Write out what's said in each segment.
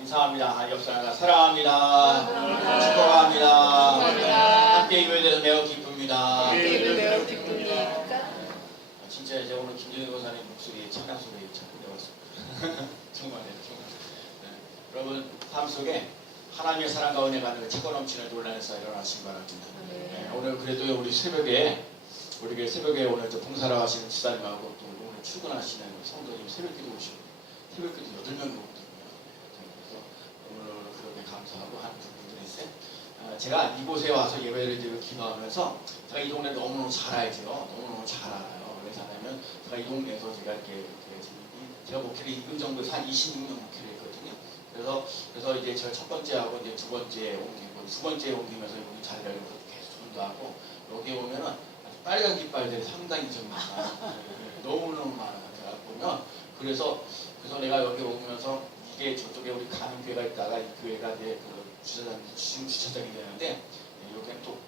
인사합니다. 역사가 사랑합니다. 축복합니다. 함께 교회돼서 매우 기쁩니다. 매우 기쁩니다. 진짜 이제 오늘 김정희 권사님 목소리 찬양 소리 참 들어봤습니다. 정말요, 정말. 네. 여러분 삶 속에 하나님의 사랑 가운데 가는 차고 넘치는 논란에서 일어나신 바랍니다. 네. 오늘 그래도 우리 새벽에 오늘 봉사를 하시는 지사님하고 또 오늘 출근하시는 성도님 새벽기도 오시고 새벽기도 8명이 오거든요. 그래서 오늘 그렇게 감사하고 한 분들이 있어요. 제가 이곳에 와서 예배를 드리고 기도하면서 제가 이 동네 너무너무 잘 알죠. 너무너무 잘 알아요. 왜 잘하면 제가 이 동네에서 제가 목회를 임금 정도에서 한 26년 목회를 했거든요. 그래서 이제 저 첫 번째하고 이제 두 번째 옮기고 두 번째 옮기면서 여기 자리를 계속 전도하고 여기 오면은 빨간 깃발들이 상당히 좀 많아. 너무너무 많아. 제가 보면 그래서 내가 여기 오면서 이게 저쪽에 우리 가는 교회가 있다가 이 교회가 이제 그 주차장이 되는데 여기는 또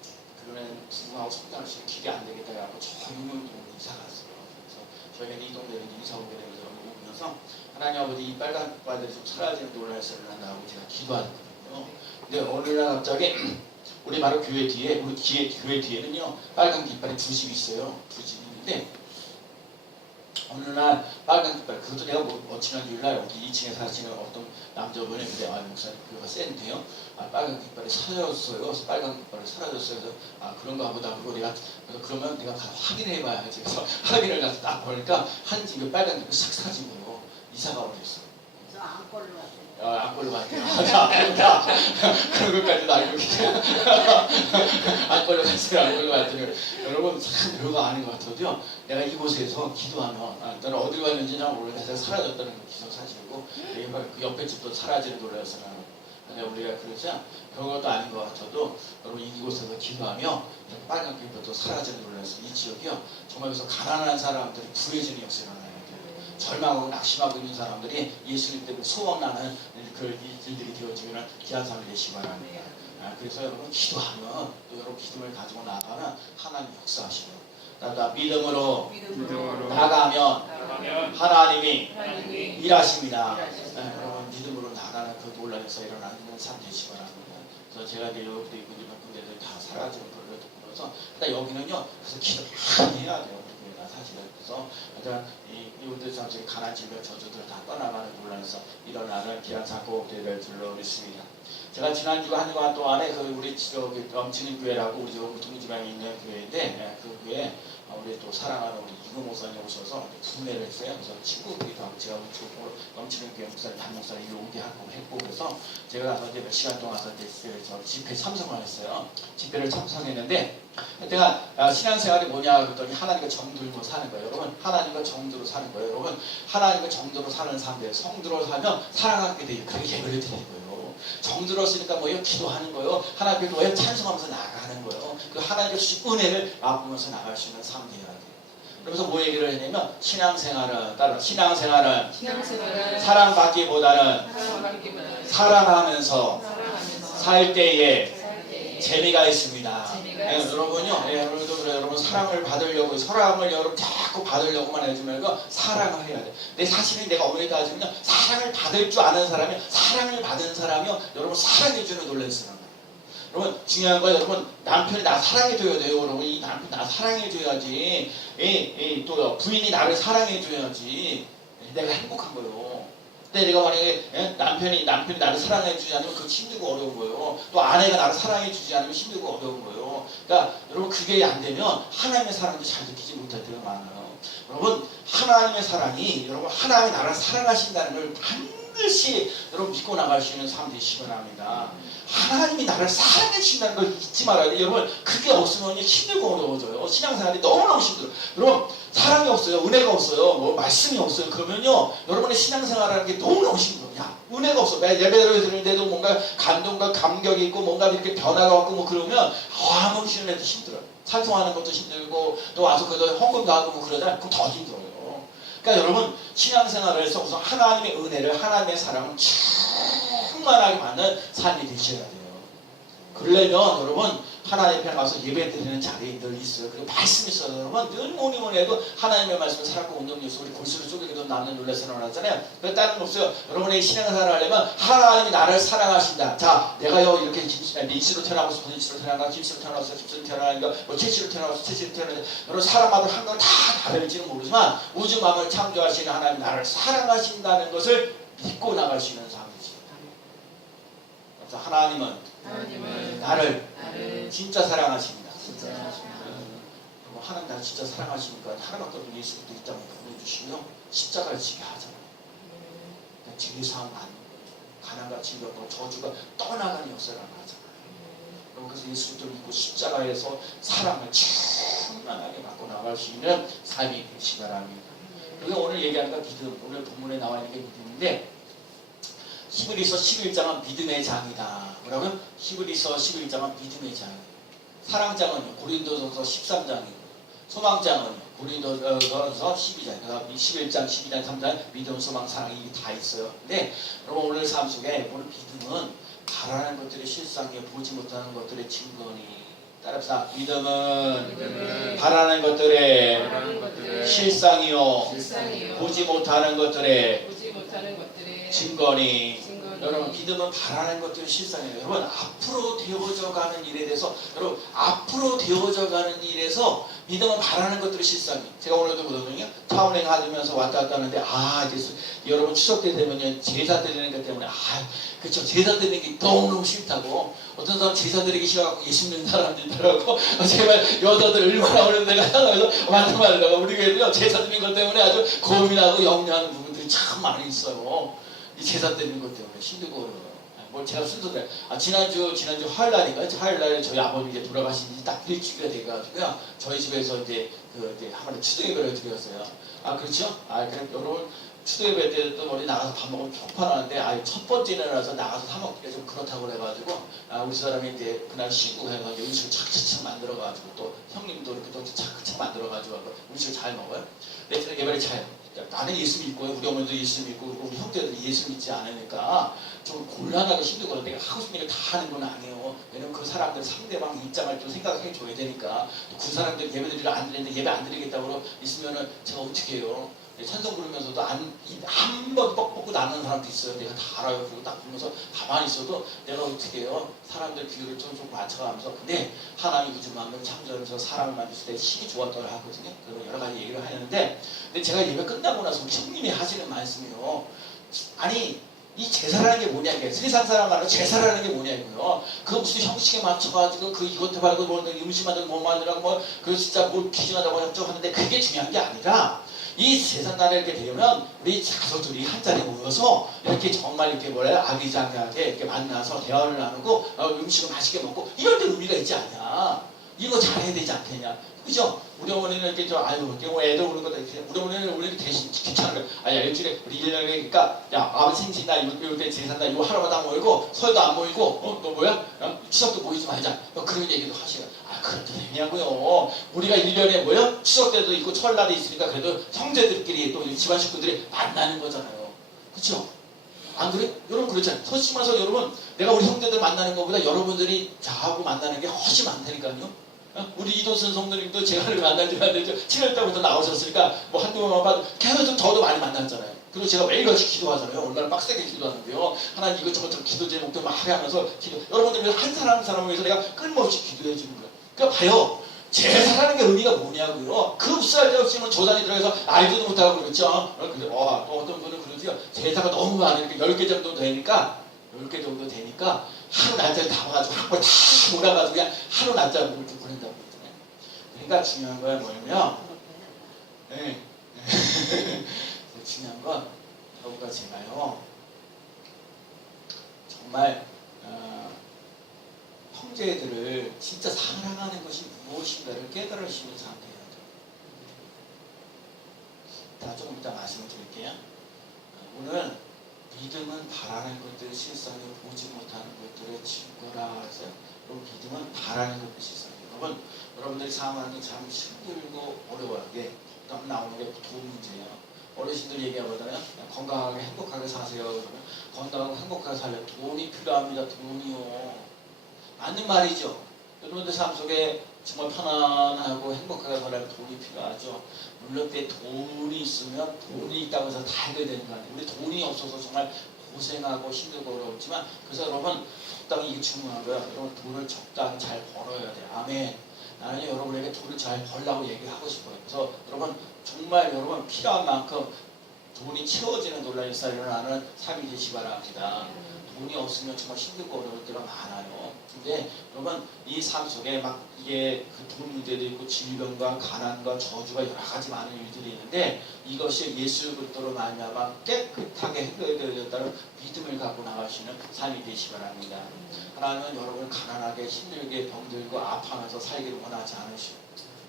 그러면 부흥하고 성장하시면 길이 안 되겠다 해갖고 저 유명동으로 이사 갔어요. 그래서 저희는 이 동네에 이사 오게 되면서 오면서 하나님 아버지 이 빨간 깃발들이 좀 사라지는 논란을 일어난다고 제가 기도하거든요. 근데 어느 날 갑자기 우리 바로 교회 뒤에 우리 교회 뒤에는요 빨간 깃발이 두 집이 있어요. 두 집이 있는데 어느 날 빨간 깃발 그것도 내가 지난 주일날 여기 2층에 사시는 어떤 남자분이 근데 목사님 그거가 센데요. 빨간 깃발이 사라졌어요. 빨간 깃발이 사라졌어요. 그래서 그런가 보다 그러고 그러면 내가 가서 확인해봐야지. 그래서 확인을 가서 딱 보니까 한 집에 빨간 깃발이 싹 사라진 거예요. 이사가 오셨어요. 안골로 왔어요. 안골로 갈게요. 그런 것까지도 알고 계세요. 안골로 갔어요. 안골로 갔더니 여러분 참 별거 아닌 것 같아도요. 내가 이곳에서 기도하면 나는 어디 갔는지 잘 모르겠는데 사라졌다는 거 기사 사실이고 그 옆에 집도 사라지는 놀라서는 근데 우리가 그러자 그런 것도 아닌 것 같아도 여러분 이곳에서 기도하며 빨간 깃발도 사라지는 놀라서 이 지역이요 정말 그래서 가난한 사람들이 부해지는 역사가 나요. 절망하고 낙심하고 있는 사람들이 예수님 때문에 소원나는 그 일들이 되어지면 귀한 삶이 되시기 바랍니다. 그래서 여러분 기도하면 또 여러분 기도를 가지고 나가면 하나님 역사하시고 믿음으로 나가면 하나님이 일하십니다. 여러분 믿음으로 나가는 그 논란에서 일어나는 삶 되시기 바랍니다. 그래서 제가 이제 여기도 있고 몇 군데들 다 사라지는 걸 듣고서 근데 여기는요 그래서 기도 많이 해야 돼요. 사실은 그래서 이분들 참 가난 질병 저주들 다 떠나가는 논란에서 일어나는 귀한 사고들을 둘러있습니다. 제가 지난주가 한 주간 동안에 우리 저기 넘치는 교회라고 우리 동지방에 있는 교회인데 그 교회에 우리 또 사랑하는 우리 이금 목사님 오셔서 구매를 했어요. 그래서 친구들이 다 제가 넘치는 교회 목사님 단 목사님 이거 오게 했고 그래서 제가 가서 이제 몇 시간 동안 가서 저 집회 참석을 했어요. 집회를 참석했는데 내가 신앙생활이 뭐냐 그랬더니 하나님과 정들고 사는 거예요. 여러분 하나님과 정도로 사는 거예요. 여러분 하나님과 정도로 사는 사람들 성도로 살면 사랑하게 돼요. 그렇게 예배를 드리는 거예요. 정들었으니까 뭐예요? 기도하는 거예요. 하나님께 뭐예요? 찬송하면서 나가는 거예요. 그 하나님께 주신 은혜를 맛보면서 나갈 수 있는 삶 되어야 돼요. 그러면서 뭐 얘기를 했냐면 신앙생활은 사랑받기보다는 사랑하면서 살 때에 재미가 있습니다. 여러분요, 여러분도 그래, 여러분 사랑을 받으려고 사랑을 여러분 자꾸 받으려고만 하지 말고 사랑을 해야 돼. 근데 사실은 내가 어머니 따지면 사랑을 받을 줄 아는 사람이 사랑을 받은 사람이요, 여러분 사랑해주는 놀라는 사람. 여러분 중요한 거 여러분 남편이 나 사랑해줘야 돼요. 여러분 이 남편 나 사랑해줘야지. 또 부인이 나를 사랑해줘야지. 내가 행복한 거예요. 근데 내가 만약에 남편이 나를 사랑해주지 않으면 그거 힘들고 어려운 거예요. 또 아내가 나를 사랑해주지 않으면 힘들고 어려운 거예요. 그러니까 여러분 그게 안 되면 하나님의 사랑도 잘 느끼지 못할 때가 많아요. 여러분 하나님의 사랑이 여러분 하나님이 나를 사랑하신다는 걸 반드시 여러분 믿고 나갈 수 있는 삶 되시기 바랍니다. 하나님이 나를 사랑해 주신다는 걸 잊지 말아야 돼요. 여러분 그게 없으면 힘들고 어려워져요. 신앙생활이 너무너무 힘들어요. 여러분 사랑이 없어요. 은혜가 없어요. 뭐 말씀이 없어요. 그러면요 여러분의 신앙생활하는 게 너무너무 힘들어요. 은혜가 없어. 예배를 드리는데도 뭔가 감동과 감격이 있고 뭔가 이렇게 변화가 왔고 뭐 그러면 아무 쉬는데도 힘들어요. 찬송하는 것도 힘들고 또 와서 그거 헌금도 하고 뭐 그러잖아요. 그럼 더 힘들어요. 그러니까 여러분 신앙생활을 해서 우선 하나님의 은혜를 하나님의 사랑을 충만하게 받는 삶이 되셔야 돼요. 그러려면 여러분 하나님 앞에 가서 예배드리는 자리에 늘 있어요. 그리고 말씀이 있어요. 여러분 늘 뭐니 해도 하나님의 말씀을 살았고 운동요소 우리 골수를 쪼개기도 남는 놀라서는 하잖아요. 그래 다른 거 없어요. 여러분의 신앙생활을 하려면 하나님이 나를 사랑하신다. 자 내가요 이렇게 민씨로 태어나고서 민씨로 태어나가 김씨로 태어나서 김씨로 태어나니까 뭐 채씨로 태어나서 채씨로 태어나니까 여러분 사람마다 한 건 다 다를지는 모르지만 우주 만을 창조하시는 하나님 나를 사랑하신다는 것을 믿고 나갈 수 있는 삶이지. 그래서 하나님은 나를 진짜 사랑하십니다. 하나님 나를 진짜 사랑하시니까 하나밖에 없는 예수 그리스도 이 땅에 보내주시며 십자가를 지게 하잖아요. 죄사함 안 가난과 질병과 저주가 떠나가는 역사를 하잖아요. 그래서 예수 그리스도를 믿고 십자가에서 사랑을 충만하게 받고 나갈 수 있는 삶이 되시 바랍니다. 그리고 오늘 얘기하는 건 믿음. 오늘 본문에 나와 있는 게 믿음인데 히브리서 11장은 믿음의 장이다. 뭐라고요? 히브리서 11장은 믿음의 장이에요. 사랑장은 고린도전서 13장이고 소망장은 고린도전서 12장, 11장, 12장, 3장 믿음, 소망, 사랑 이게 다 있어요. 근데 여러분 오늘 삶 속에 오늘 믿음은 바라는 것들의 실상이요 보지 못하는 것들의 증거니 따라합시다. 믿음은 바라는 것들의 실상이요 보지 못하는 것들의 증거니. 여러분 믿음은 바라는 것들의 실상이에요. 여러분 앞으로 되어져 가는 일에 대해서 여러분 앞으로 되어져 가는 일에서 믿음은 바라는 것들의 실상이에요. 제가 오늘도 보거든요. 타운행 하면서 왔다 갔다 하는데 이제 여러분 추석 때 되면요 제사 드리는 것 때문에 그렇죠 제사 드리는 게 너무너무 싫다고 어떤 사람 제사 드리기 싫어갖고 예수 믿는 사람들 있더라고. 제발 여자들 얼마나 오는 데가 하면서 맞는 말이라고 우리 교회도요 제사 드리는 것 때문에 아주 고민하고 염려하는 부분들이 참 많이 있어요. 이 제사 드리는 것 때문에 힘들고 그래요. 뭐 제가 순서대로 지난주 화요일날인가요? 화요일날 저희 아버님 이제 돌아가신 지 딱 일주일이 돼가지고요. 저희 집에서 이제 한번 추도 예배를 드렸어요. 그렇죠? 그럼 여러분 추도 예배 때도 우리 나가서 밥 먹으면 쪽팔하는데 첫 번째 일어나서 나가서 사 먹기가 좀 그렇다고 그래가지고 우리 사람이 이제 그날 쉬고 해가지고 음식을 착착착 만들어가지고 또 형님도 이렇게 또 착착 만들어가지고 음식을 잘 먹어요. 근데 예배를 잘 나는 예수 믿고 우리 어머니도 예수 믿고 우리 형제들 예수 믿지 않으니까 좀 곤란하고 힘들거든요. 내가 하고 싶은 일을 다 하는 건 아니에요. 왜냐면 그 사람들 상대방 입장을 좀 생각해 줘야 되니까 그 사람들 예배드리러 안 드리는데 예배 안 드리겠다고 있으면은 제가 어떻게 해요? 찬송 부르면서도 한 번 뻑뻑고 나는 사람도 있어요. 내가 다 알아요. 그리고 딱 보면서 가만히 있어도 내가 어떻게 해요? 사람들 귀를 좀 맞춰가면서 근데 하나님 우주 만물 창조하면서 사람을 만드실 때 힘이 좋았다고 하거든요. 그리고 여러 가지 얘기를 하는데 근데 제가 예배 끝나고 나서 우리 형님이 하시는 말씀이요. 이 제사라는 게 뭐냐 이게 세상 사람 말로 제사라는 게 뭐냐 이거요. 그 무슨 형식에 맞춰가지고 이것 해봐라고 뭐 음식 만들고 뭐 만들라고 그 진짜 뭐 기준하다고 하는데 그게 중요한 게 아니라 이 세상 나라에 이렇게 되면 우리 가족들이 한 자리에 모여서 이렇게 정말 이렇게 아기자기하게 이렇게 만나서 대화를 나누고 음식을 맛있게 먹고 이럴 때 의미가 있지 않냐. 이거 잘해야 되지 않겠냐. 그죠? 우리 어머니는 이렇게 애들 오는 거다. 우리 어머니는 우리 대신 귀찮은 거야. 일주일에 우리 1년에 그러니까 아버지 생신나 이때 제사나 이거 하루마다 모이고 설도 안 모이고 너 뭐야? 추석도 모이지 말자. 그런 얘기도 하시고 그래도 되냐고요. 우리가 1년에 뭐요? 추석 때도 있고 설날이 있으니까 그래도 형제들끼리 또 집안 식구들이 만나는 거잖아요. 그렇죠? 안 그래? 여러분 그렇잖아요. 솔직히 말해서 여러분 내가 우리 형제들 만나는 것보다 여러분들이 저하고 만나는 게 훨씬 많다니까요. 우리 이도순 성도님도 제가 만날 때 7월달부터 나오셨으니까 뭐 한두 번만 봐도 계속 저도 많이 만났잖아요. 그리고 제가 매일같이 기도하잖아요. 얼마나 빡세게 기도하는데요. 하나님 이것저것 기도 제목도 막 하면서 여러분들 위해서 한 사람을 위해서 내가 끊임없이 기도해 주는 거예요. 그러니까 봐요. 제사라는 게 의미가 뭐냐고요. 그 쓸데없이는 조단이 들어가서 알지도 못하고 그렇죠. 근데 또 어떤 분은 그러지요. 제사가 너무 많으니까 10개 정도 되니까 하루 날짜를 다 봐가지고 한 번 다 몰아가지고 그냥 하루 날짜를 좀 보낸다고 그러잖아요. 그러니까 중요한 거야 뭐냐면 중요한 건 여러분과 제가요 정말 형제들을 진짜 사랑하는 것이 무엇인가를 깨달을 수 있는 상태예요. 다 조금 이따 말씀을 드릴게요. 오늘 믿음은 바라는 것들의 실상을 보지 못하는 것들의 증거라 해서요. 여러분 믿음은 바라는 것들의 실상이에요. 여러분들이 상황하는 게 참 힘들고 어려워요. 이게 땀 나오는 게 돈 문제예요. 어르신들 얘기하거든요. 건강하게 행복하게 사세요. 그러면 건강하고 행복하게 살려면 돈이 필요합니다. 돈이요. 맞는 말이죠. 여러분들 삶 속에 정말 편안하고 행복하게 살아야 돈이 필요하죠. 물론 때 돈이 있으면 돈이 있다고 해서 다 해결 되는 거 아니에요. 우리 돈이 없어서 정말 고생하고 힘들고 어렵지만 그래서 여러분 적당히 이게 중요한 거야. 여러분 돈을 적당히 잘 벌어야 돼. 아멘. 나는 여러분에게 돈을 잘 벌라고 얘기하고 싶어요. 그래서 여러분 정말 여러분 필요한 만큼 돈이 채워지는 놀라운 역사를 일어나는 삶이 되시기 바랍니다. 돈이 없으면 정말 힘들고 어려울 때가 많아요. 근데 여러분 이 삶 속에 막 이게 그 돈 문제도 있고 질병과 가난과 저주가 여러 가지 많은 일들이 있는데 이것이 예수 그리스도로 말미암아 깨끗하게 해결되었다는 믿음을 갖고 나가시는 삶이 되시기 바랍니다. 하나님은 여러분을 가난하게 힘들게 병들고 아파하면서 살기를 원하지 않으시고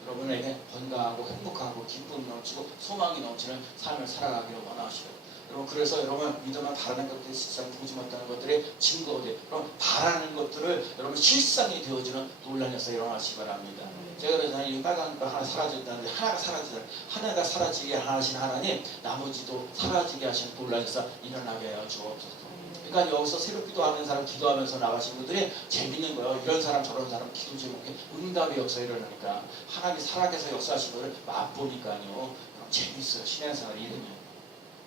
여러분에게 건강하고 행복하고 기쁨이 넘치고 소망이 넘치는 삶을 살아가기를 원하시고 여러분 그래서 여러분 믿음은 바라는 것들이 실상 보지 못하는 것들의 증거들 여러분 바라는 것들을 여러분 실상이 되어지는 놀라운 역사가 일어나시기 바랍니다. 제가 그래서 이 빨간 거 하나 사라졌다는데 하나가 사라지게 하신 하나님 나머지도 사라지게 하시는 놀라운 역사 일어나게 하여 주옵소서. 그러니까 여기서 새로 기도하는 사람 기도하면서 나가신 분들이 재밌는 거예요. 이런 사람 저런 사람 기도 제목에 응답의 역사 일어나니까 하나님이 살아계서 역사하신 것을 맛보니까요 재밌어요. 신앙 생활 이름이요.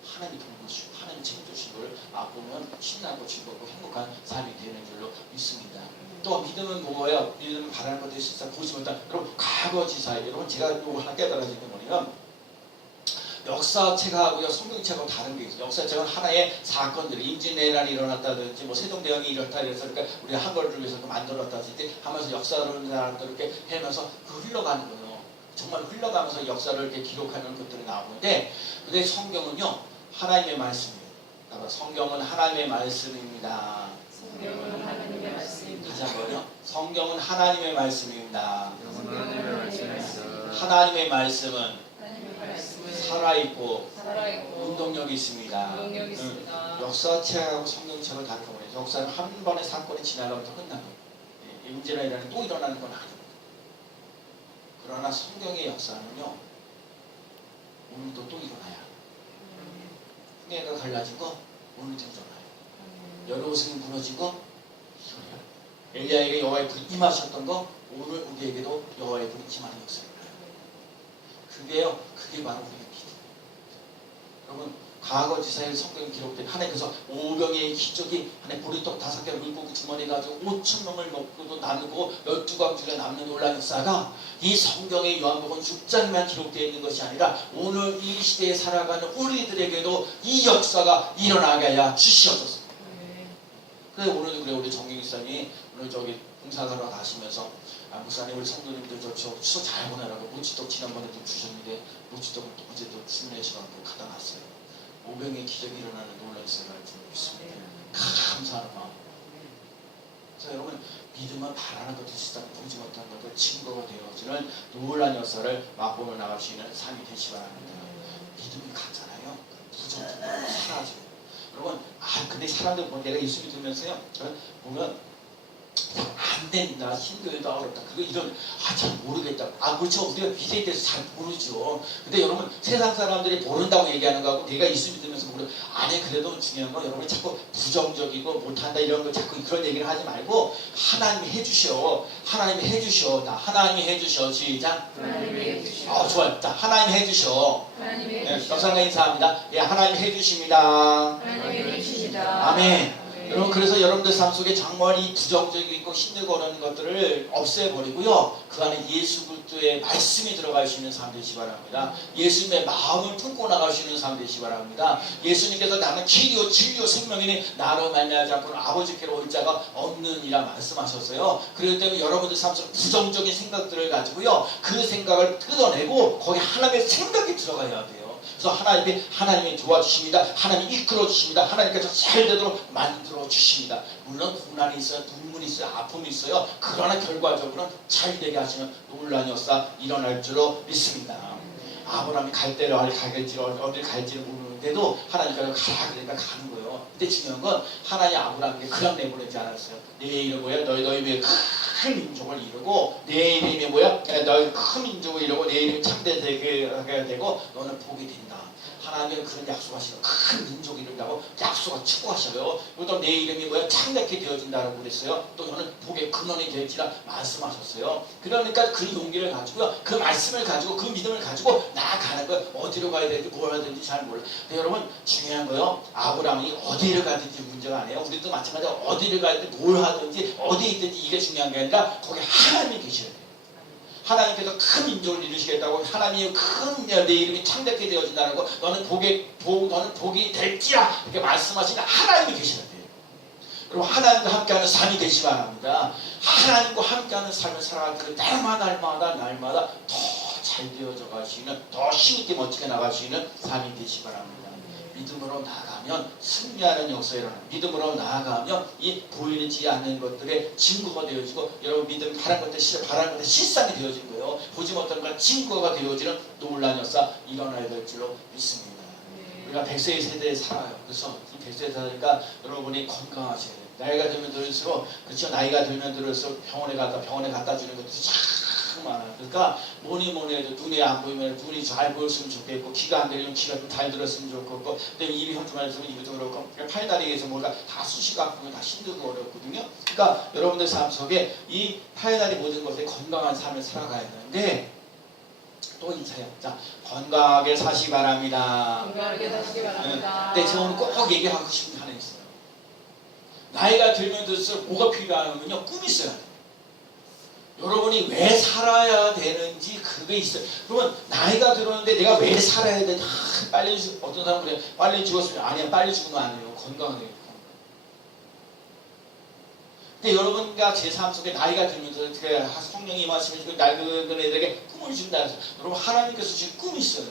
하나님이 돌보시고 하나님이 챙겨주신 것을 맛보면 신나고 즐겁고 행복한 삶이 되는 줄로 믿습니다. 또 믿음은 뭐예요? 믿음은 바라는 것들이 실상 보지 못한 여러분 과거지사에 여러분 제가 이거 하나 깨달아진 게 뭐냐면 역사책하고요 성경책하고 다른 게 있어요. 역사책은 하나의 사건들, 임진왜란이 일어났다든지 뭐 세종대왕이 이렇다 그래서 그러니까 우리가 한글을 위해서 만들었다든지 하면서 역사를 사람들 이렇게 하면서 그 흘러가는 거예요. 정말 흘러가면서 역사를 이렇게 기록하는 것들이 나오는데 근데 성경은요 하나님의 말씀이에요. 그러니까 성경은 하나님의 말씀입니다. 성경은 하나님의 말씀입니다. 다시 한번요. 성경은 하나님의 말씀입니다. 하나님의 말씀입니다. 하나님의 말씀은 하나님의 말씀은 살아있고 살아있고 운동력이 있습니다. 능력이 있습니다. 역사책하고 성경책을 다르게 보내요. 역사는 한 번의 사건이 지나가면서 끝나는 거예요. 임진왜란이 또 일어나는 건 아닙니다. 그러나 성경의 역사는요 오늘도 또 일어나요. 내가 갈라진 거 오늘도 일어나요. 여로보암이 무너진 거 일어나요. 엘리야에게 여호와의 불이 임하셨던 거 오늘 우리에게도 여호와의 불이 임하는 역사입니다. 그게 바로 우리의 믿음. 여러분 과거 지사의 성경에 기록된 하나님께서 오병의 기적이 하나님 보리떡 5개 물고기 주머니 가지고 5,000명을 먹고도 나누고 12광주에 남는 놀라운 역사가 이 성경의 요한복음 6장에만 기록되어 있는 것이 아니라 오늘 이 시대에 살아가는 우리들에게도 이 역사가 일어나게 하여 주시옵소서. 그래 오늘도 그래 우리 정경 목사님이 오늘 저기 봉사하러 가시면서 목사님 우리 성도님들 저 추석 잘 보내라고 모치떡 지난번에도 주셨는데 모치떡을 또 어제도 주문하셔가지고 갖다 놨어요. 오병의 기적이 일어나는 놀라운 역사를 줄 믿습니다. 감사하는 마음. 그래서 여러분 믿음은 바라는 것도 실상 보지 못한 것도 증거가 되어지는 놀라운 역사를 맛보며 나갈 수 있는 삶이 되시기 바랍니다. 믿음이 가잖아요. 부정적으로 사라져요. 여러분 근데 사람들 보면 내가 예수 믿으면서요 보면 안 된다, 힘들다, 어렵다. 그거 이런 잘 모르겠다. 그렇죠. 우리가 미래에 대해서 잘 모르죠. 근데 여러분 세상 사람들이 모른다고 얘기하는 거하고 내가 예수 믿으면서 아니 그래도 중요한 건 여러분이 자꾸 부정적이고 못한다 이런 거 자꾸 그런 얘기를 하지 말고 하나님이 해주셔. 하나님이 해주셔. 하나님이 해주셔. 시작. 하나님이 해주시오. 좋아요. 자, 하나님이 해주셔. 하나님이 네, 해주시오. 감사합니다. 인사합니다. 예, 하나님이 해주십니다. 하나님이 해주시다. 아멘. 여러분 그래서 여러분들 삶 속에 정말 이 부정적이고 힘들고 어려운 것들을 없애버리고요 그 안에 예수 그리스도의 말씀이 들어갈 수 있는 삶 되시기 바랍니다. 예수님의 마음을 품고 나갈 수 있는 삶 되시기 바랍니다. 예수님께서 나는 길이요 진리요 생명이니 나로 말미암지 않고는 아버지께로 올 자가 없느니라 말씀하셨어요. 그렇기 때문에 여러분들 삶 속에 부정적인 생각들을 가지고요 그 생각을 뜯어내고 거기 하나님의 생각이 들어가야 돼요. 그래서 하나님이 도와주십니다. 하나님이 이끌어 주십니다. 하나님께서 잘 되도록 만들어 주십니다. 물론 고난이 있어요. 눈물이 있어요. 아픔이 있어요. 그러나 결과적으로는 잘 되게 하시는 놀라운 역사 일어날 줄로 믿습니다. 아브라함이 갈 때를 어디 갈지를 모르는데도 하나님께서 가라 그러니까 가는 거예요. 근데 중요한 건 하나님 아브라함에게 그냥 내보내지 않았어요. 내 이름 뭐야? 너희 위에 큰 민족을 이루고 내 이름이 뭐야? 너희 큰 민족을 이루고 내 이름이 참되게 되고 너는 복이 된다. 하나님은 그런 약속하시고 큰 민족이 이룬다고 약속을 추구하시고 하셔요. 또 내 이름이 뭐야? 창대케 되어진다라고 그랬어요. 또 저는 복의 근원이 될지라 말씀하셨어요. 그러니까 그 용기를 가지고요. 그 말씀을 가지고 그 믿음을 가지고 나아가는 거예요. 어디로 가야 되는지 뭘 해야 되는지 잘 몰라요. 근데 여러분 중요한 거요. 아브라함이 어디를 가든지 문제가 아니에요. 우리도 마찬가지로 어디를 가든지 뭘 하든지 어디에 있든지 이게 중요한 게 아니라 거기 하나님이 계셔야 돼요. 하나님께서 큰 민족을 이루시겠다고 하나님이 큰 내 이름이 창대케 되어진다는 거 너는 너는 복이 될지라 이렇게 말씀하시는 하나님이 계셔야 돼요. 그리고 하나님과 함께하는 삶이 되시 바랍니다. 하나님과 함께하는 삶을 살아갈 때 날마다 더 잘 되어져 가시는 더 힘있게 멋지게 나가시는 삶이 되시 바랍니다. 믿음으로 나아가면 승리하는 역사에 일어나요. 믿음으로 나아가면 이 보이지 않는 것들의 증거가 되어지고 여러분 믿음 바라는 것들 실상이 되어진 거예요. 보지 못한 것 증거가 되어지는 놀라운 역사 일어나야 될 줄로 믿습니다. 우리가 100세의 세대에 살아요. 그래서 이 100세에 살니까 여러분이 건강하셔야 돼요. 나이가 들면 들수록 그렇죠. 나이가 들면 들수록 병원에 갖다 주는 것들이 참 많아요. 그러니까 뭐니 해도 눈이 안 보이면 눈이 잘 보였으면 좋겠고 귀가 안 들리면 귀가 좀 잘 들었으면 좋겠고 그다음에 입이 험tum할 있으면 입이 좀 그렇고 팔다리에서 뭔가 다 쑤시고 아프면 다 힘들고 어렵거든요. 그러니까 여러분들 삶 속에 이 팔다리 모든 것에 건강한 삶을 살아가야 되는데 또 인사해요. 자, 건강하게 사시 바랍니다. 건강하게 사시기 바랍니다. 근데 제가 오늘 꼭 얘기하고 싶은 게 하나 있어요. 나이가 들면 들수록 뭐가 필요하냐면요. 꿈이 있어야 돼요. 여러분이 왜 살아야 되는지 그게 있어요. 그러면 나이가 들었는데 내가 왜 살아야 되나? 빨리 어떤 사람은 그래. 빨리 죽었으면 아니야. 빨리 죽으면 안 돼요. 건강하게. 근데 여러분과 제 삶 속에 나이가 들면서 성령이 임하시면서 늙은 애들에게 꿈을 준다 해서 여러분 하나님께서 주신 꿈이 있어요.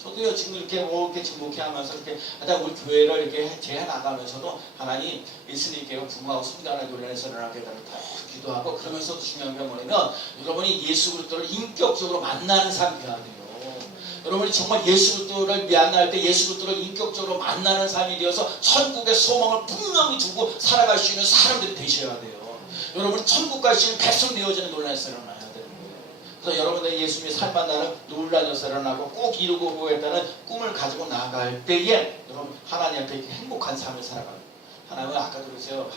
저도요 지금 이렇게 지금 목회하면서 이렇게 하다 우리 교회를 이렇게 제해 나가면서도 하나님 예수님께서 부모하고 성장하는 논란에서 일어나게 되는 더 기도하고 그러면서 중요한 게 뭐냐면 여러분이 예수 그리스도를 인격적으로 만나는 삶이 돼야 돼요. 여러분이 정말 예수 그리스도를 만날 때 예수 그리스도를 인격적으로 만나는 삶이 되어서 천국의 소망을 분명히 두고 살아갈 수 있는 사람들이 되셔야 돼요. 여러분이 천국 갈 수 있는 백성 되어지는 논란에서 일어나야 되는 거예요. 그래서 여러분들이 예수님의 삶 만나는 놀라운 역사를 일어나고 꼭 이루고 보겠다는 꿈을 가지고 나갈 때에 여러분 하나님 앞에 행복한 삶을 살아가요. 하나님은 아까도 그랬어요.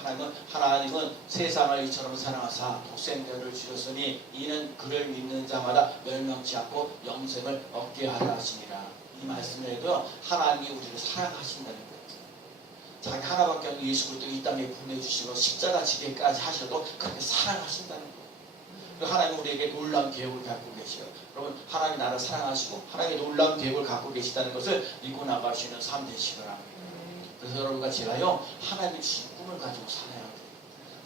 하나님은 세상을 이처럼 사랑하사 독생자를 주셨으니 이는 그를 믿는 자마다 멸망치 않고 영생을 얻게 하라 하시니라. 이 말씀에도 하나님이 우리를 사랑하신다는 거예요. 자기 하나밖에 없는 예수 그리스도를 이 땅에 보내주시고 십자가 지기까지 하셔도 그렇게 사랑하신다는 거예요. 그리고 하나님은 우리에게 놀라운 계획을 갖고 계셔요. 여러분 하나님 나를 사랑하시고 하나님의 놀라운 계획을 갖고 계시다는 것을 믿고 나가시는 삶 되시기 바랍니다. 그래서 여러분과 제가요 하나님이 주신 꿈을 가지고 살아야 돼요.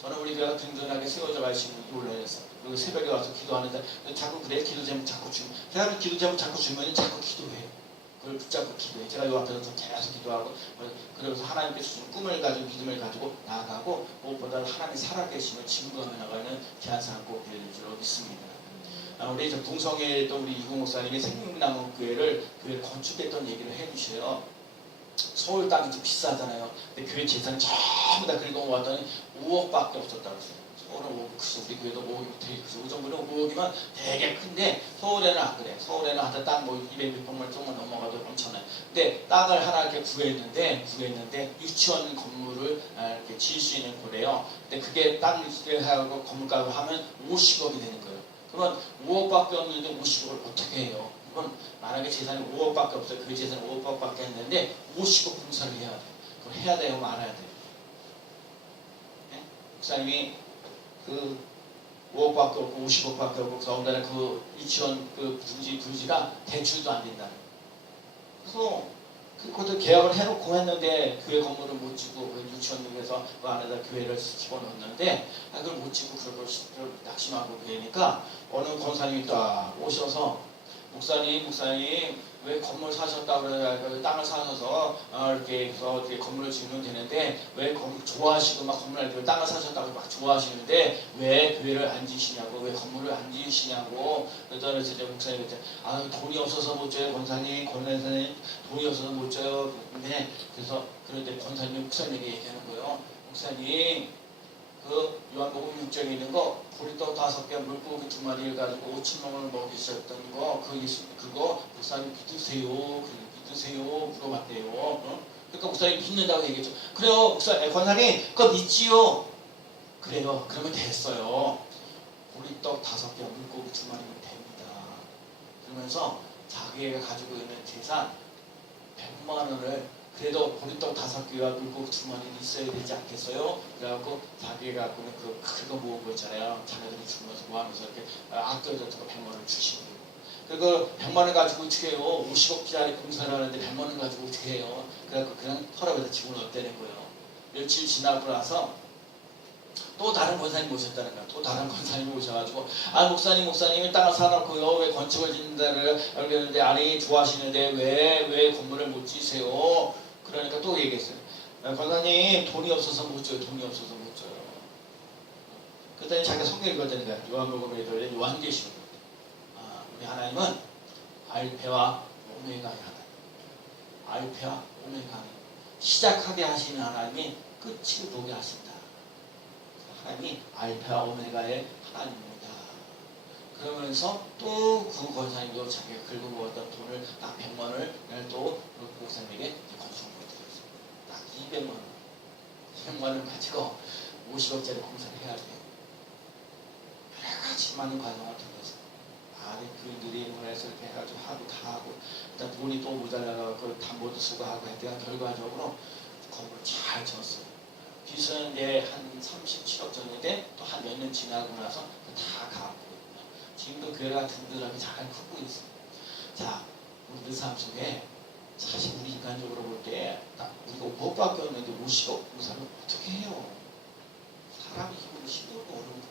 저는 우리 교회가 든든하게 세워져 갈 수 있는 놀라서 그리고 새벽에 와서 기도하는데 자꾸 그래 기도 제목 자꾸 주면 제가 기도 제목 자꾸 주면 자꾸 기도해요. 그걸 붙잡고 기도해. 제가 요 앞에서 계속 기도하고 그러면서 하나님께서 주신 꿈을 가지고 믿음을 가지고 나아가고 무엇보다 하나님이 살아계심을 증거하며 나가는 귀한 삶 꼭 될 줄로 믿습니다. 우리 저 동성에 또 우리 이국 목사님이 생명나무 교회를 건축했던 얘기를 해주셔요. 서울 땅이 좀 비싸잖아요. 근데 교회 재산이 전부 다 긁어모았더니 5억밖에 없었다고 했어요. 서울은 5억 크죠. 우리 교회도 5억이 되게 크죠. 그 정도는 5억이면 되게 큰데 서울에는 안 그래. 서울에는 한테 땅 뭐 200평만 조금만 넘어가도 엄청나요. 근데 땅을 하나 이렇게 구했는데 유치원 건물을 이렇게 지을 수 있는 거래요. 근데 그게 땅을 하고 건물가로 하면 50억이 되는 거예요. 그러면 5억밖에 없는데 50억을 어떻게 해요? 그건 만약에 재산이 5억밖에 없어요. 그 재산이 5억밖에 했는데 50억 공사를 해야 돼요. 그걸 해야 돼요? 말아야 돼요? 네? 목사님이 그 5억밖에 없고 50억밖에 없고 더군다나 그 유치원 그 부지가 대출도 안 된다. 그래서 그것도 계약을 해놓고 했는데 교회 건물을 못 짓고 그 유치원에서 그 안에다 교회를 집어넣었는데 그걸 못 짓고 그걸 낙심하고 그러니까 어느 권사님이 딱 오셔서 목사님 왜 건물 사셨다고 그래요? 땅을 사셔서 이렇게 해서 건물을 지으면 되는데 왜 좋아하시고 막 건물을 땅을 사셨다고 막 좋아하시는데 왜 교회를 안 지으시냐고 왜 건물을 안 지으시냐고 그랬더니 이제 목사님이 돈이 없어서 못 져요 권사님 돈이 없어서 못 져요. 그래서 그런데 권사님이 목사님에게 얘기하는 거예요. 목사님 그 요한복음 6장에 있는 거 보리떡 5개 물고기 2마리를 가지고 5,000명을 먹이셨던 거 그거 목사님 믿으세요? 물어봤대요. 그러니까 목사님 믿는다고 얘기했죠. 그래요, 권사님 그거 믿지요. 그래요. 그러면 됐어요. 보리떡 5개, 물고기 2마리면 됩니다. 그러면서 자기가 가지고 있는 재산 100만 원을 그래도 보리떡 5개와 물고기 2마리는 있어야 되지 않겠어요? 그래갖고 자기가 갖고 있는 그 큰 거 모은 거 있잖아요. 자녀들이 주면서 모아면서 이렇게 아껴졌던 거 100만 원 주시고, 그리고 100만 원 가지고 어떻게 해요? 50억짜리 공사를 하는데 100만 원 가지고 어떻게 해요? 그래갖고 그냥 털어에다 집어넣었다는 거예요. 며칠 지나고 나서 또 다른 권사님 모셨다는 거야. 또 다른 권사님이 오셔가지고, 아 목사님이 땅을 사놓고요, 왜 건축을 짓는다를 알겠는데, 아니 좋아하시는데 왜 건물을 못 지세요? 그러니까 또 얘기했어요. 권사님 돈이 없어서 못 줘요. 돈이 없어서 못 줘요. 그랬더니 자기가 성경 읽었다는 거야. 요한복음에 들려 요한계시록. 우리 하나님은 알페와 오메가의 하나님. 알페와 오메가. 시작하게 하시는 하나님이 끝을 보게 하신다. 하나님이 알파와 오메가의 하나님입니다. 그러면서 또 그 권사님도 자기가 긁어 모았던 돈을 딱 100만 원을 또 그 목사님에게 건축을 드렸어요. 딱 200만 원. 200만 원 가지고 50억짜리 공사를 해야 돼. 여러 가지 많은 과정을 통해서 그들이 문에서 이렇게 해가지고 하고 다 하고, 일단 돈이 또 모자라서 담보도 쓰고 하고 했더니 결과적으로 건물을 잘 졌어요. 빚은 이제 한 37억 정도인데 또 한 몇 년 지나고 나서 다 갚고 지금도 교회가 든든하게 잘 크고 있어요. 자, 우리 삶 속에 사실 우리 인간적으로 볼 때 우리가 못 바뀌었는데 50억 공사를 어떻게 해요? 사람이 힘으로 힘들고 어려운 거예요.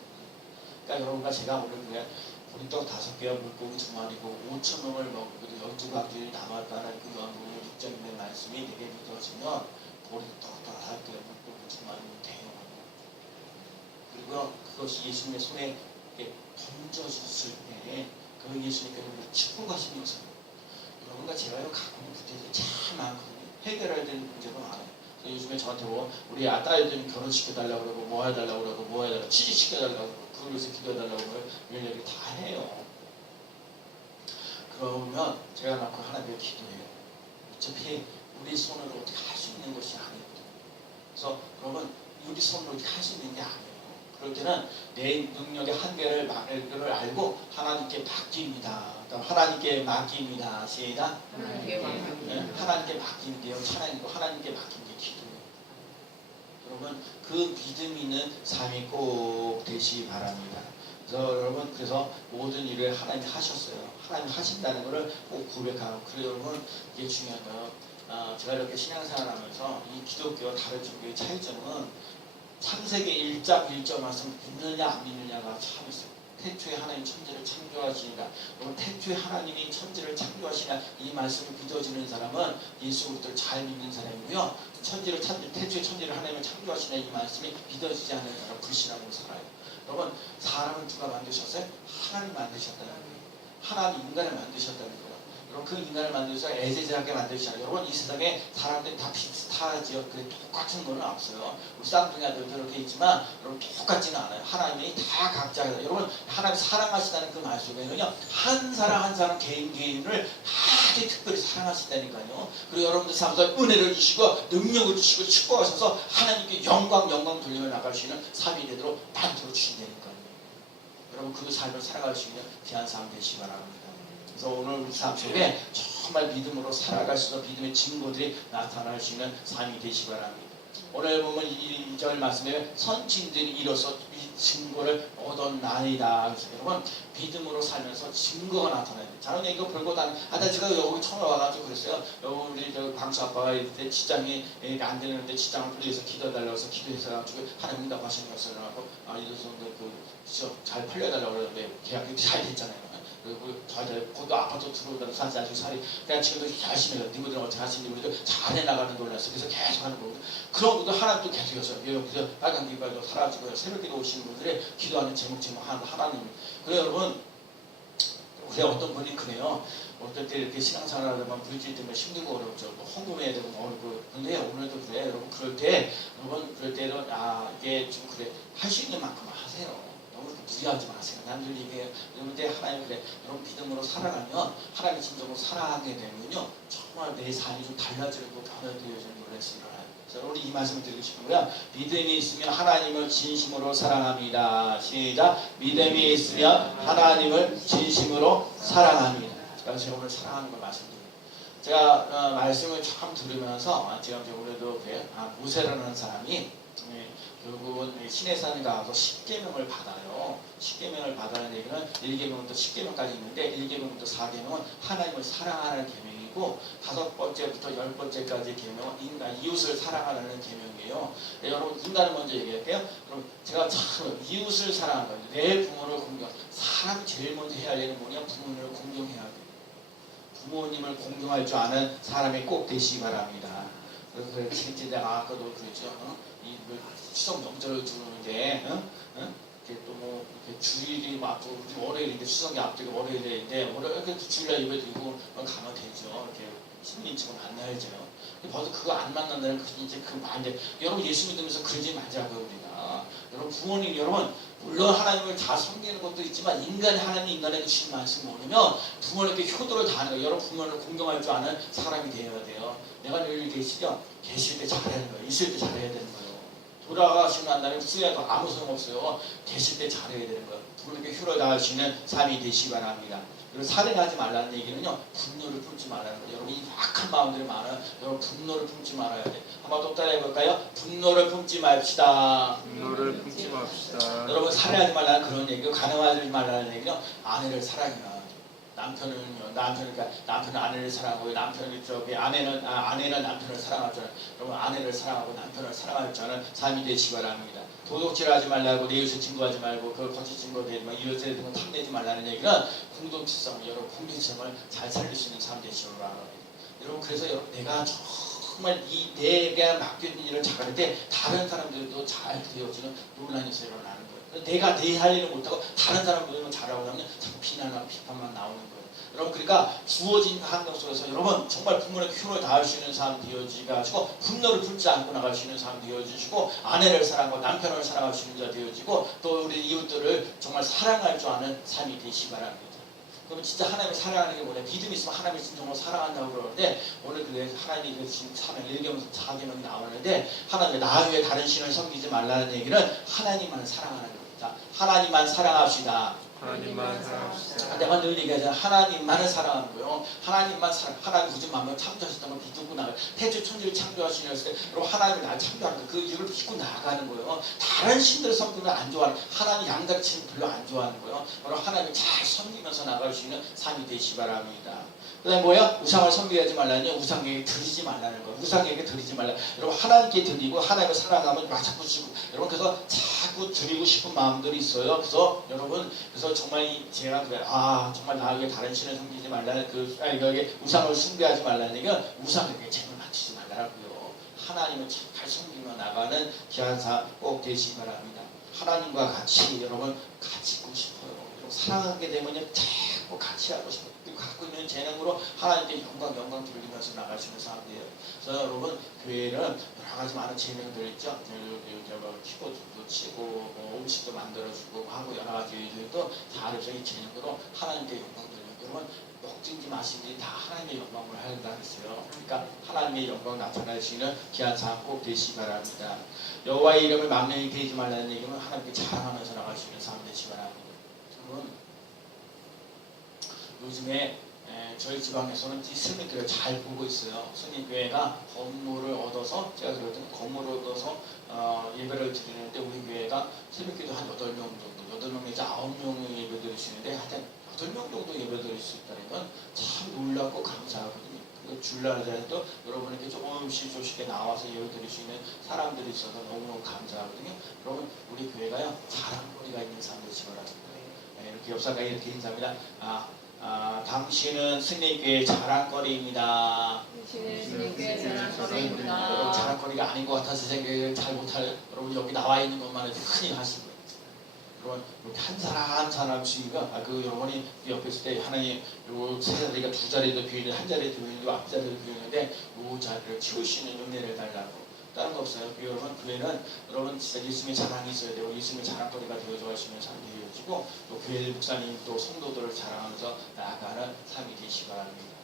그러니까 여러분과 제가 오늘 그냥 보리떡 5개와 물고기 2마리고 5,000명을 먹고 12가지를 남았다는 그 요한복음 6장의 말씀이 내게 믿어지면 보리떡 5개와 물고기 2마리면 돼요. 그리고 그것이 예수님의 손에 던져졌을 때 그 예수님께서 우리를 짚고 가시면서, 여러분과 제가 갖고 있는 문제들이 참 많거든요. 해결해야 되는 문제도 많아요. 요즘에 저한테 우리 딸들 결혼시켜달라고 그러고 뭐 해달라고 그러고 뭐 해달라고 취직시켜달라고 그러고 그걸 위해서 기도해달라고 그러고 이런 얘기 다 해요. 그러면 제가 낳고 하나님께 기도해요. 어차피 우리 손으로 어떻게 할 수 있는 것이 아니거든요. 그래서 여러분 우리 손으로 어떻게 할 수 있는 게 아니에요. 그럴 때는 내 능력의 한계를 알고 하나님께 맡깁니다. 하나님께 맡깁니다. 시작. 하나님께 맡기는 게요. 찬양이고 하나님께 맡기는 게 기도예요. 여러분 그 믿음 있는 삶이 꼭 되시기 바랍니다. 그래서 여러분 모든 일을 하나님이 하셨어요. 하나님이 하신다는 것을 꼭 고백하고, 그래서 여러분 이게 중요한 거예요. 제가 이렇게 신앙생활하면서 이 기독교와 다른 종교의 차이점은 창세기 1장 1절 말씀 믿느냐 안 믿느냐가 참 있어요. 태초에 하나님 천지를 창조하시니까, 여러분 태초에 하나님이 천지를 창조하시냐 이 말씀을 믿어지는 사람은 예수 그리스도를 잘 믿는 사람이고요. 태초에 천지를 하나님을 창조하시냐 이 말씀이 믿어지지 않는 사람 불신하고 살아요. 여러분 사람을 누가 만드셨어요? 하나님 만드셨다는 거예요. 하나님 인간을 만드셨다는 거예요. 여러분 그 인간을 만드셔서 애제자하게 만드시잖아요. 여러분 이 세상에 사람들이 다 비슷하지요. 그래 똑같은 건 없어요. 우리 쌍둥이 아들도 저렇게 있지만 여러분 똑같지는 않아요. 하나님이 다 각자, 여러분 하나님 사랑하시다는 그 말 속에는요 한 사람 개인을 아주 특별히 사랑하시다니까요. 그리고 여러분들 삶에서 은혜를 주시고 능력을 주시고 축복하셔서 하나님께 영광 돌려 나갈 수 있는 삶이 되도록 만들어 주신다니까요. 여러분 그 삶을 살아갈 수 있는 귀한 삶 되시기 바랍니다. 그래서 오늘 우리 삶 속에 정말 믿음으로 살아갈 수 있는 믿음의 증거들이 나타날 수 있는 삶이 되시기 바랍니다. 오늘 보면 1절 말씀에 선진들이 이로써 이 증거를 얻었나이다. 그래서 여러분 믿음으로 살면서 증거가 나타나야 돼요. 저는 이거 별거 다 나 지금 여기 처음 와가지고 그랬어요. 여기 우리 광수 아빠가 이때 직장이 안 되는데 직장을 위해서 기도해달라고 해서 기도해서 하나님 응답 하시는 것을 하고 이래서 잘 팔려달라고 그러는데 계약이 잘 됐잖아요. 그리고 거기도 아파트 들어오다가 사실 살이 그냥 지금도 열심히 해요. 니들은 어떻게 하시는지 우리도 잘 해나가는 놀랐어. 그래서 계속 하는 거고, 그런 분들 하나님도 계속 여서요. 그래서 빨간 길바도 사라지고 새벽기도 오시는 분들의 기도하는 제목 하나님. 그래요 여러분. 그래 어떤 분이 그래요. 어떨 때 이렇게 신앙생활 하다만 물질 때문에 힘들고 어렵죠. 뭐 헌금해야 되고 어렵고. 근데 오늘도 그래. 여러분 그럴 때는 이게 좀 그래 할 수 있는 만큼 하세요. 너무 무리하지 마세요. 난 늘 얘기해요. 그런데 하나님 그래, 여러분 믿음으로 살아가면 하나님 진정으로 사랑하게 되면요 정말 내 삶이 좀 달라지고 변화되어지는 놀랄수 일어나요. 그래서 우리 이 말씀을 드리고 싶은 거야. 믿음이 있으면 하나님을 진심으로 사랑합니다. 시작. 믿음이 있으면 하나님을 진심으로 사랑합니다. 제가 오늘 사랑하는 걸 말씀드려요. 제가 말씀을 참 들으면서 제가 이제 올해도 모세라는 사람이 결국은 시내산에 가서 10계명을 받아요. 10계명을 받아는 얘기는 1계명부터 10계명까지 있는데 1계명부터 4계명은 하나님을 사랑하는 계명이고 5번째부터 10번째까지 계명은 인간 이웃을 사랑하는 계명이에요. 네, 여러분 인간을 먼저 얘기할게요. 그럼 제가 참 이웃을 사랑하는 거예요. 내 부모를 공경. 사람이 제일 먼저 해야 할 일은 뭐냐? 부모님을 공경해야 돼요. 부모님을 공경할 줄 아는 사람이 꼭 되시기 바랍니다. 그래서 진짜 내가 아까도 그랬죠. 이 추석 명절을 두는데, 또뭐 주일이 막 월요일인데 추석이 앞두고 월요일인데 월요일 주일날 예배드리고 가면 되죠. 이렇게 신민처럼 만나야죠. 벌써 그거 안 만난다는 이제 그 말인데 여러분 예수 믿으면서 그러지 말자고요 우리가. 여러분 부모님 여러분 물론 하나님을 다 섬기는 것도 있지만 인간이 하나님 인간에게 주신 말씀 모르면 부모님께 효도를 다하는 거예요. 여러분 부모를 공경할 줄 아는 사람이 되어야 돼요. 내가 늘 계시죠? 계실 때 잘해야 되는 거예요. 있을 때 잘해야 되는 거예요. 돌아가시고 난 다음에 후회해도 아무 소용없어요. 계실 때 잘해야 되는 거예요. 부모님께 효를 다할 수 있는 삶이 되시기 바랍니다. 그리고 살인하지 말라는 얘기는요. 분노를 품지 말라는 거예요. 여러분 이 악한 마음들이 많아요. 여러분 분노를 품지 말아야 돼. 한번 또 따라해볼까요? 분노를 품지 맙시다. 분노를 품지 맙시다. 여러분 살인하지 말라는 그런 얘기고 가늠하지 말라는 얘기는 아내를 사랑해라. 남편은요, 남편은 아내를 사랑하고 남편이 아내는 남편을 사랑할 줄 아는 여러분 아내를 사랑하고 남편을 사랑할 줄 아는 삶이 되시기 바랍니다. 도둑질하지 말라고 내 이웃을 증거하지 말고 그 거짓 증거되지 말고 이웃에 대해 탐내지 말라는 얘기는 공동체성 여러분 공동체성을 잘 살릴 수 있는 삶 되시기 바랍니다. 여러분 그래서 여러분 내가 정말 내가 맡겨진 일을 잘할 때 다른 사람들도 잘 되어지는 논란이 일어나는 거예요. 내가 내 할 일을 못하고 다른 사람들은 잘하고 나면 자꾸 비난하고 비판만 나오는 거예요. 여러분 그러니까 주어진 환경 속에서 여러분 정말 부모님께 효를 다할 수 있는 사람 되어지가지고 분노를 품지 않고 나갈 수 있는 사람 되어주시고 아내를 사랑하고 남편을 사랑할 수 있는 자 되어지고 또 우리 이웃들을 정말 사랑할 줄 아는 삶이 되시기 바랍니다. 그러면 진짜 하나님을 사랑하는 게 뭐냐? 믿음이 있으면 하나님을 진정으로 사랑한다고 그러는데 오늘 그 하나님이 지금 1계명 4계명이 나오는데 하나님의 나 외에 다른 신을 섬기지 말라는 얘기는 하나님만 사랑하는 겁니다. 하나님만 사랑합시다. 하나님만 사랑합시다. 내가 늘 얘기하잖아. 하나님만을 사랑하는 거예요. 하나님만 하나님 구주 만물 창조하셨던 걸 믿고 나가. 태초 천지를 창조하시는 때 여러분 하나님이 나를 창조하는 거 그 일을 믿고 나가는 거예요. 다른 신들을 섬기는 걸 안 좋아하는 하나님 양자치는 별로 안 좋아하는 거예요. 여러분 하나님을 잘 섬기면서 나갈 수 있는 삶이 되시기 바랍니다. 그 다음에 뭐야? 우상을 섬기지 말라니 우상에게 드리지 말라는 거예요. 우상에게 드리지 말라. 여러분 하나님께 드리고 하나님을 사랑하면 자꾸 주고 여러분 그래서 자꾸 드리고 싶은 마음들이 있어요. 그래서 여러분 그래서 정말 제가 그래 정말 나에게 다른 신을 섬기지 말라는 여기 우상을 숭배하지 말라는 얘기는 우상에게 재물 바치지 말라고요. 하나님을 잘 섬기며 나가는 귀한사 꼭 되시기 바랍니다. 하나님과 같이 여러분 같이 있고 싶어요. 여러분 사랑하게 되면요 자꾸 같이 하고 싶어요. 갖고 있는 재능으로 하나님께 영광 돌리면서 나갈 수 있는 사람들이에요. 그래서 여러분 교회는 여러 가지 많은 재능들 있죠. 키보드도 치고 음식도 만들어주고 하고 여러 가지 일들도 다 해서 이 재능으로 하나님께 영광 돌리는 여러분 먹든지 마시든지 다 하나님의 영광을 하려고 했어요. 그러니까 하나님의 영광 나타날 수 있는 귀한 사람 꼭 되시기 바랍니다. 여호와의 이름을 망령히 대지 말라는 얘기는 하나님께 자랑하면서 나갈 수 있는 사람 되시기 바랍니다. 여러분 요즘에 저희 지방에서는 스님교회 잘 보고 있어요. 스님교회가 건물을 얻어서 제가 그랬더니 건물을 얻어서 예배를 드리는데 우리 교회가 스님교회도 한 8명 정도 8명 내지 9명이 예배 드릴 수 있는데 하여튼 8명 정도 예배 드릴 수 있다는 건 참 놀랍고 감사하거든요. 그리고 주일날에도 여러분에게 조금씩 나와서 예배 드릴 수 있는 사람들이 있어서 너무너무 감사하거든요. 여러분 우리 교회가요 자랑거리가 있는 사람들이 바랍니다. 이렇게 옆사람이 이렇게 인사합니다. 당신은 스님교회 자랑거리입니다. 당신은 스님교회 자랑거리입니다. 여러분 자랑거리가 아닌 것 같아서 생각을 잘 못할 여러분 여기 나와 있는 것만 해도 흔히 하시고 여러분 이렇게 한 사람 한 사람씩가 여러분이 옆에 있을 때 하나님 요 세 자리가 두 자리도 비우는데 한 자리도 비우는데 앞자리도 비우는데 요 자리를 채우시는 은혜를 달라고 다른 거 없어요. 여러분 교회는 여러분 진짜 예수님의 자랑이 있어야 되고 예수님의 자랑거리가 되어져 가시면 삶이 되어지고 또 교회 목사님 또 성도들을 자랑하면서 나아가는 삶이 되시기 바랍니다.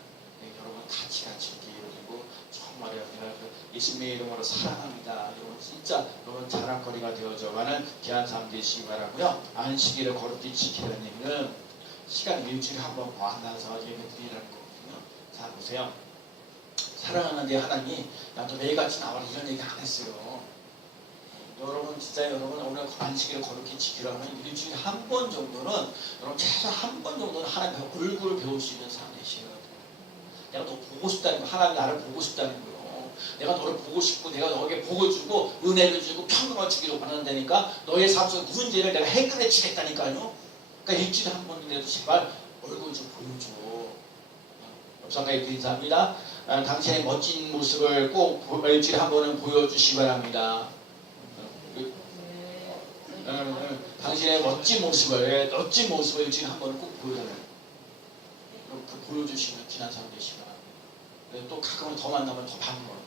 네, 여러분 같이 이렇게 이루어지고 정말 내가 그 예수님의 이름으로 사랑합니다. 여러분 진짜 여러분 자랑거리가 되어져가는 귀한 삶 되시기 바라고요. 안식일을 거룩히 지키는 일은 시간 일주일에 한 번 만나서 예배 드리라는 거거든요. 자 보세요. 사랑하는데 하나님 나도 매일같이 나와라 이런 얘기 안 했어요. 여러분 진짜 여러분 오늘 안식일을 거룩히 지키라고 하면 일주일에 한 번 정도는 여러분 최소한 한 번 정도는 하나님의 얼굴을 배울 수 있는 삶 되시는 거예요. 내가 너 보고 싶다는 거 하나님 나를 보고 싶다는 거예요. 내가 너를 보고 싶고 내가 너에게 복을 주고 은혜를 주고 평강을 주기로 원한다니까 너의 삶 속 문제를 내가 해결해 주겠다니까요. 그러니까 일주일에 한 번이라도 제발 얼굴 좀 보여줘. 옆상가에 인사합니다. 당신의 멋진 모습을 꼭 일주일에 한 번은 보여주시기 바랍니다. 당신의 멋진 모습을 일주일에 한 번은 꼭 보여달라요. 보여주시면 귀한 사람 되시기 바랍니다. 또 가끔은 더 만나면 더 반가워요.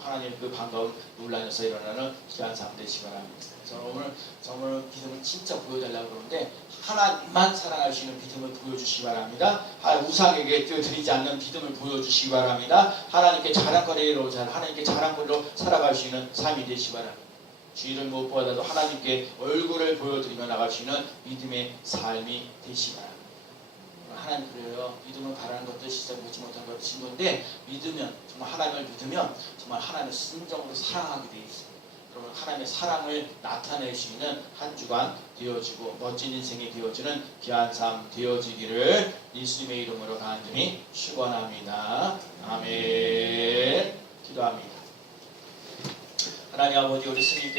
하나님 그 반가움 놀라면서 일어나는 귀한 삶 되시기 바랍니다. 저는 오늘 믿음을 진짜 보여달라고 그러는데 하나님만 사랑할 수 있는 믿음을 보여주시기 바랍니다. 우상에게 드리지 않는 믿음을 보여주시기 바랍니다. 하나님께 자랑거리로 살아갈 수 있는 삶이 되시기 바랍니다. 주의를 무엇보다도 하나님께 얼굴을 보여드리며 나갈 수 있는 믿음의 삶이 되시기 바랍니다. 하나님 그래요. 믿음을 바라는 것도 진짜 보지 못한 것도 친구인데 믿으면 정말 하나님을 믿으면 정말 하나님을 순정으로 사랑하게 돼 있어요. 여러분 하나님의 사랑을 나타낼 수 있는 한 주간 되어지고 멋진 인생이 되어지는 귀한 삶 되어지기를 예수님의 이름으로 간절히 축원합니다. 아멘. 기도합니다. 하나님 아버지 우리 스님께서